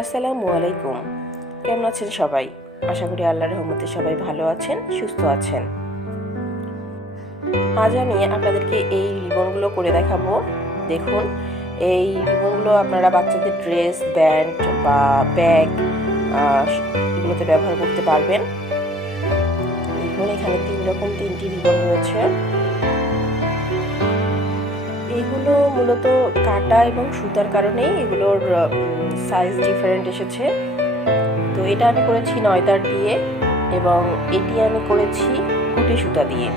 আসসালামু আলাইকুম। কেমন আছেন সবাই? আশা করি আল্লাহর রহমতে সবাই ভালো আছেন, সুস্থ আছেন। আজ আমি আপনাদেরকে এই রিবনগুলো করে দেখাবো। দেখুন, এই রিবনগুলো আপনারা বাচ্চাদের ড্রেস, ব্যান্ড বা ব্যাগ এগুলোতে ব্যবহার করতে পারবেন। দেখুন, এখানে তিনটি রিবন রয়েছে। এগুলো মূলত কাটা এবং সুতার কারণেই এগুলোর সাইজ ডিফারেন্ট এসেছে। তো এটা আমি করেছি 9 তার দিয়ে এবং এটি আমি করেছি কুটি সুতা দিয়ে।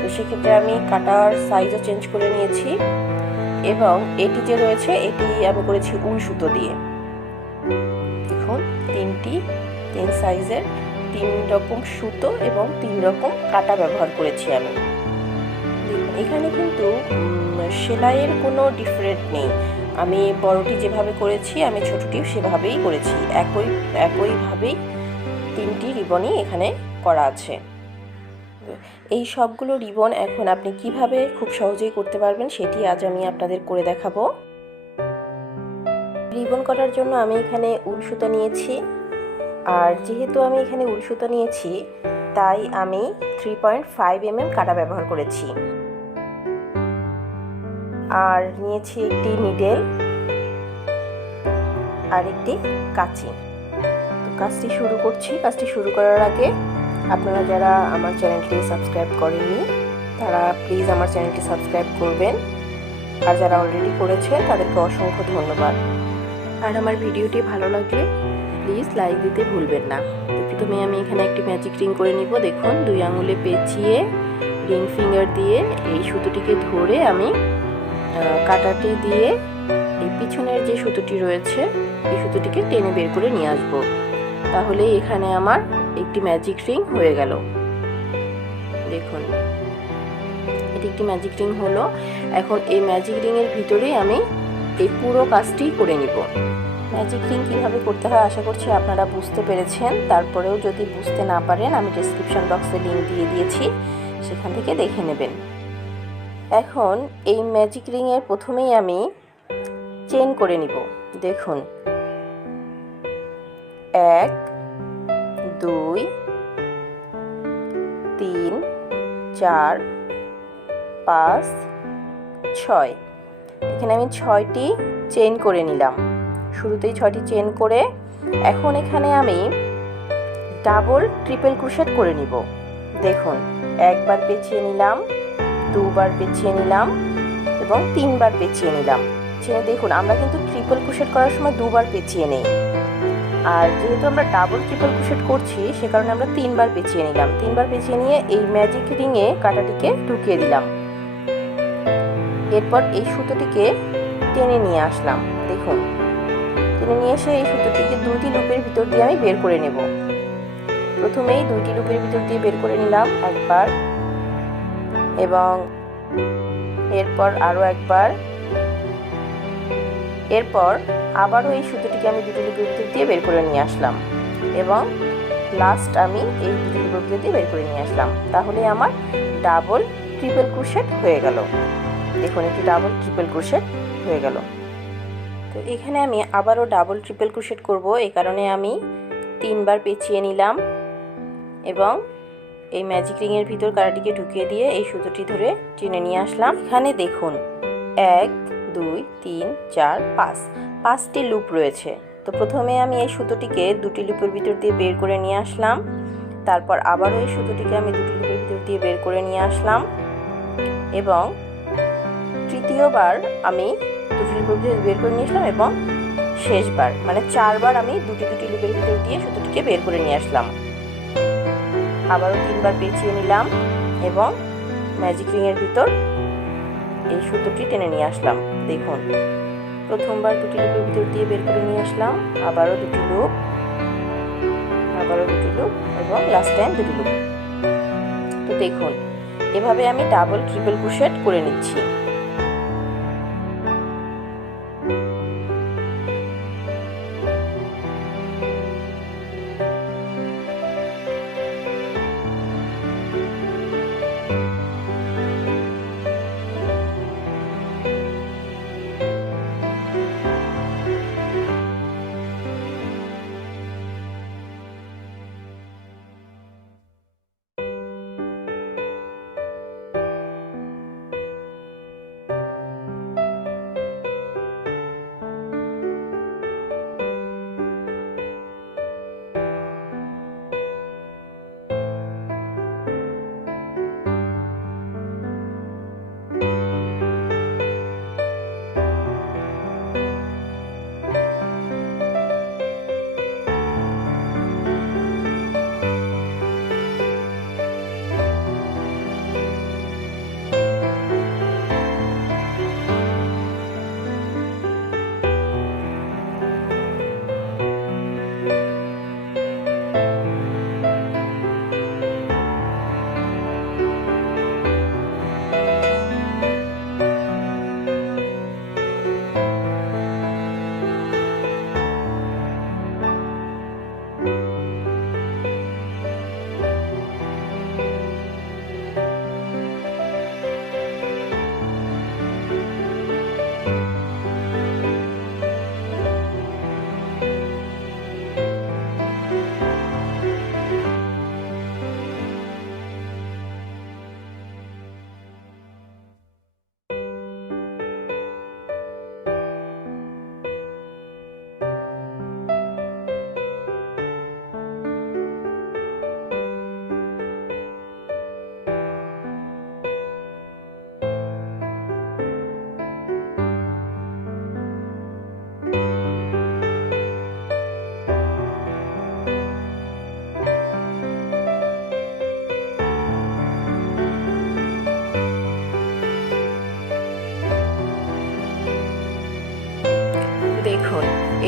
তো সেক্ষেত্রে আমি কাটার সাইজও চেঞ্জ করে নিয়েছি এবং এটি যে রয়েছে এটি আমি করেছি উল সুতো দিয়ে। দেখুন, তিন সাইজের 3 রকম সুতো এবং 3 রকম কাটা ব্যবহার করেছি আমি। দেখুন, এখানে কিন্তু সেলাইয়ের কোনো ডিফারেন্ট নেই। আমি বড়টি যেভাবে করেছি আমি ছোটটিও সেভাবেই করেছি। একইভাবেই 3টি রিবনই এখানে করা আছে। এই সবগুলো রিবন এখন আপনি কিভাবে খুব সহজেই করতে পারবেন সেটি আজ আমি আপনাদের করে দেখাবো। রিবন করার জন্য আমি এখানে উল সুতা নিয়েছি, আর যেহেতু আমি এখানে উল সুতা নিয়েছি তাই আমি 3.5 mm কাটা ব্যবহার করেছি। আর নিয়েছি একটি নিডেল আর একটি কাঁচি। তো কাজটি শুরু করছি। কাজটি শুরু করার আগে আপনারা যারা আমার চ্যানেলটি সাবস্ক্রাইব করেননি তারা প্লিজ আমার চ্যানেলটি সাবস্ক্রাইব করবেন, আর যারা অলরেডি করেছেন তাদেরকে অসংখ্য ধন্যবাদ। আর আমার ভিডিওটি ভালো লাগলে প্লিজ লাইক দিতে ভুলবেন না। তো প্রথমে আমি এখানে একটি ম্যাজিক রিং করে নিব। দেখুন, 2 আঙুলে পেঁচিয়ে রিং ফিঙ্গার দিয়ে এই সুতোটিকে ধরে আমি কাটাটি দিয়ে এই পিছনের যে সুতোটি রয়েছে এই সুতোটিকে টেনে বের করে নিয়ে আসব। তাহলে এখানে আমার একটি ম্যাজিক রিং হয়ে গেল। দেখুন, এটি একটি ম্যাজিক রিং হলো। এখন এই ম্যাজিক রিংয়ের ভিতরেই আমি এই পুরো কাজটি করে নিব। ম্যাজিক রিং কীভাবে করতে হয় আশা করছি আপনারা বুঝতে পেরেছেন। তারপরেও যদি বুঝতে না পারেন আমি ডেসক্রিপশন বক্সে লিঙ্ক দিয়ে দিয়েছি, সেখান থেকে দেখে নেবেন। এখন এই ম্যাজিক রিংয়ের প্রথমেই আমি চেন করে নিব। দেখুন, 1 2 3 4 5 6। এখানে আমি 6টি চেন করে নিলাম। শুরুতেই 6টি চেন করে এখন এখানে আমি ডাবল ট্রিপল ক্রোশেট করে নিব। দেখুন, একবার পেঁচিয়ে নিলাম, দুবার পেঁচিয়ে নিলাম এবং 3বার পেঁচিয়ে নিলাম। দেখুন, আমরা কিন্তু ট্রিপল ক্রোশেট করার সময় 2বার পেঁচিয়ে নেই, আর যেহেতু আমরা ডাবল ট্রিপল ক্রোশেট করছি সে কারণে আমরা 3বার পেঁচিয়ে নিলাম। 3বার পেঁচিয়ে নিয়ে এই ম্যাজিক রিংয়ে কাটাটিকে ঢুকিয়ে দিলাম। এরপর এই সুতোটিকে টেনে নিয়ে আসলাম। দেখুন, টেনে নিয়ে এসে এই সুতোটিকে 2টি লুপের ভিতর দিয়ে আমি বের করে নেব। প্রথমেই 2টি লুপের ভিতর দিয়ে বের করে নিলাম একবার, এবং এরপর আরও একবার, এরপর আবারও এই সুতোটিকে আমি 2টি লুপের ভিতর দিয়ে বের করে নিয়ে আসলাম এবং লাস্ট আমি এই 2টি লুপের ভিতর দিয়ে বের করে নিয়ে আসলাম। তাহলে আমার ডাবল ট্রিপল ক্রোশেট হয়ে গেল। দেখুন, একটি ডাবল ট্রিপল ক্রোশেট হয়ে গেল। তো এখানে আমি আবারও ডাবল ট্রিপল ক্রোশেট করব, এই কারণে আমি 3বার পেঁচিয়ে নিলাম এবং এই ম্যাজিক রিংয়ের ভিতর কাটাটিকে ঢুকিয়ে দিয়ে এই সুতোটি ধরে টেনে নিয়ে আসলাম। এখানে দেখুন 1 2 3 4 5টি লুপ রয়েছে। তো প্রথমে আমি এই সুতোটিকে 2টি লুপের ভিতর দিয়ে বের করে নিয়ে আসলাম, তারপর আবারও এই সুতোটিকে আমি 2টি লুপের ভিতর দিয়ে বের করে নিয়ে আসলাম এবং তৃতীয়বার আমি 2টি লুপের ভিতর বের করে নিয়ে আসলাম এবং শেষবার মানে 4বার আমি 2টি লুপের ভিতর দিয়ে সুতোটিকে বের করে নিয়ে আসলাম। আবারও 3বার পেঁচিয়ে নিলাম এবং ম্যাজিক রিংয়ের ভিতর এই সুতোটি টেনে নিয়ে আসলাম। দেখুন, প্রথমবার 2টি লুপের ভিতর দিয়ে বের করে নিয়ে আসলাম, আবারও 2টি লুপ, আবারও 2টি লুপ এবং লাস্ট টাইম 2টি লুপ। তো দেখুন, এভাবে আমি ডাবল ট্রিপল ক্রোশেট করে নিচ্ছি।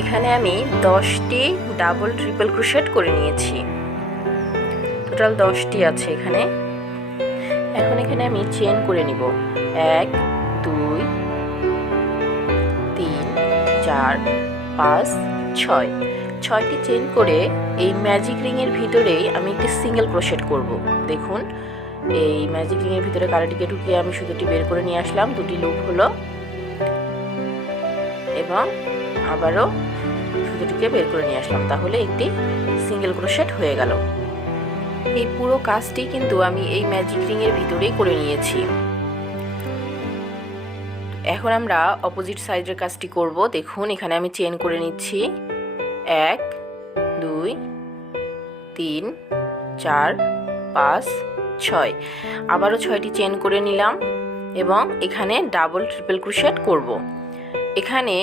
এখানে আমি 10টি ডাবল ট্রিপল ক্রোশেট করে নিয়েছি। টোটাল 10টি আছে এখানে। এখন এখানে আমি চেন করে নিব 1 2 3 4 5 6 6টি চেন করে এই ম্যাজিক রিং এর ভিতরেই আমি একটি সিঙ্গেল ক্রোশেট করব। দেখুন এই ম্যাজিক রিং এর ভিতরে কারেটিকে ঢুকিয়ে আমি সুতোটি বের করে নিয়ে আসলাম, দুটি লুপ হলো এবং আবারও সুতোটিকে বের করে নিয়ে আসলাম, তাহলে একটি সিঙ্গেল ক্রোশেট হয়ে গেল। এই পুরো কাজটি কিন্তু আমি এই ম্যাজিক রিং এর ভিতরেই করে নিয়েছি। এখন আমরা অপোজিট সাইডের কাজটি করব। দেখুন এখানে আমি চেন করে নিচ্ছি 1 2 3 4 5 6, আবারও 6টি চেন করে নিলাম এবং এখানে ডাবল ট্রিপল ক্রোশেট করব। এখানে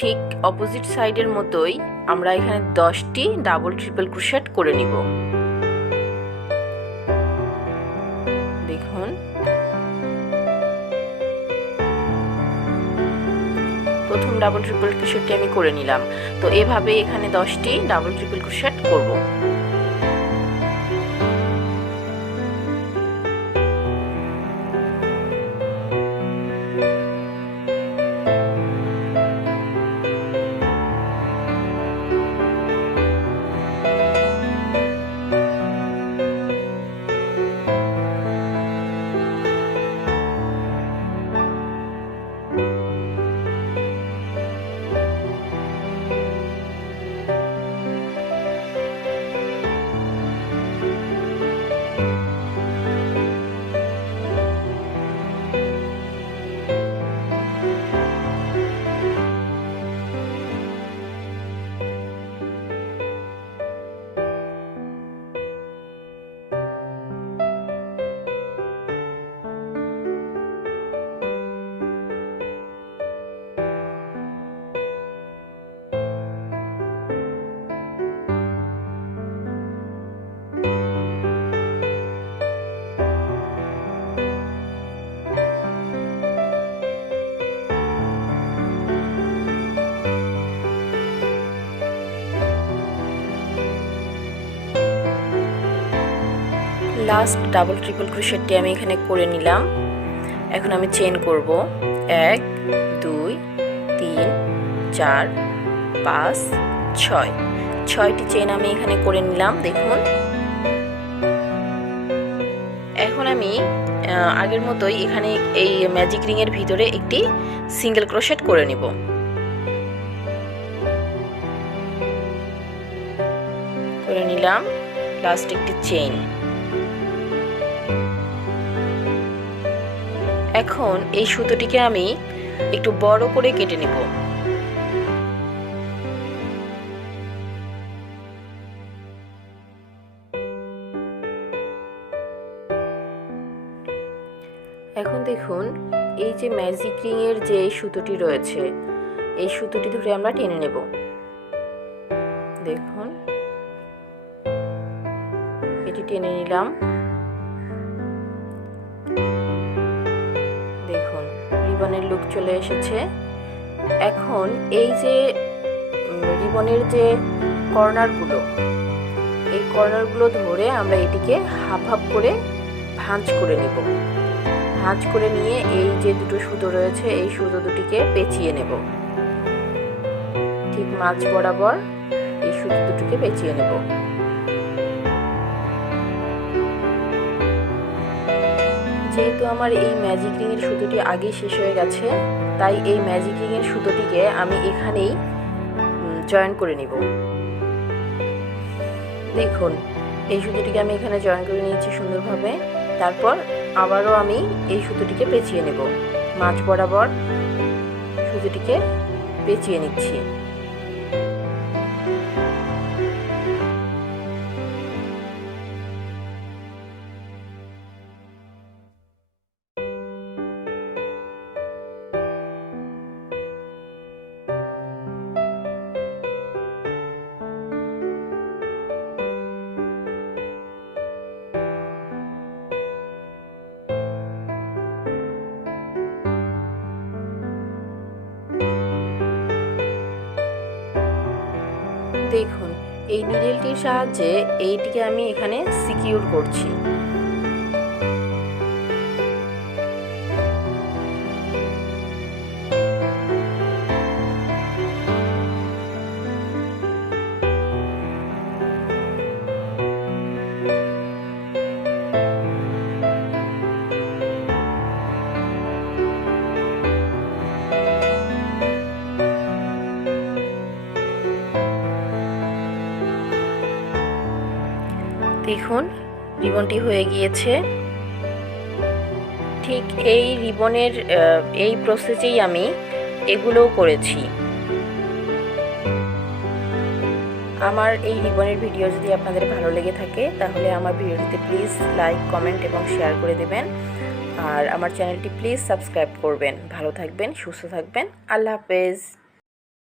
ঠিক অপোজিট সাইডের মতোই আমরা এখানে 10টি ডাবল ট্রিপল ক্রোশেট করে নিব। দেখুন প্রথম ডাবল ট্রিপল ক্রোশেটটি আমি করে নিলাম। তো এভাবে এখানে 10টি ডাবল ট্রিপল ক্রোশেট করব। লাস্ট ডাবল ট্রিপল ক্রোশেটটি আমি এখানে করে নিলাম। এখন আমি চেন করব 1 2 3 4 5 6, 6টি চেন আমি এখানে করে নিলাম। দেখুন এখন আমি আগের মতোই এখানে এই ম্যাজিক রিং এর ভিতরে একটি সিঙ্গেল ক্রোশেট করে নিব। করে নিলাম, লাস্ট একটি চেইন। এখন এই সুতোটিকে আমি একটু বড় করে কেটে নিব। এখন দেখুন এই যে ম্যাজিক রিং এর যে সুতোটি রয়েছে এই সুতোটি ধরে আমরা টেনে নেব। দেখুন এটি টেনে নিলাম। দেখুন রিবনের লুক চলে এসেছে। এখন এই যে রিবনের যে কর্নারগুলো, এই কর্নারগুলো ধরে আমরা এটিকে হাফ হাফ করে ভাঁজ করে নিব। ভাঁজ করে নিয়ে এই যে দুটো সুতো রয়েছে এই সুতো দুটিকে পেঁচিয়ে নেব। ঠিক মাঝ বরাবর এই সুতো দুটিকে পেঁচিয়ে নেব। যেহেতু আমার এই ম্যাজিক রিং এর সুতোটি আগে শেষ হয়ে গেছে, তাই এই ম্যাজিক রিং এর সুতোটিকে আমি এখানেই জয়েন করে নিব। দেখুন এই সুতোটিকে আমি এখানে জয়েন করে নিয়েছি সুন্দরভাবে। তারপর আবারও আমি এই সুতোটিকে পেঁচিয়ে নেব। মাঝ বরাবর সুতোটিকে পেঁচিয়ে নিচ্ছি। এই নিডেলটির সাহায্যে এইটিকে আমি এখানে সিকিউর করছি। দেখুন রিবনটি হয়ে গিয়েছে। ঠিক এই রিবনের এই প্রসেসেই আমি এগুলোও করেছি। আমার এই রিবনের ভিডিও যদি আপনাদের ভালো লেগে থাকে তাহলে আমার ভিডিওটিতে প্লিজ লাইক, কমেন্ট এবং শেয়ার করে দেবেন। আর আমার চ্যানেলটি প্লিজ সাবস্ক্রাইব করবেন। ভালো থাকবেন, সুস্থ থাকবেন। আল্লাহ হাফেজ।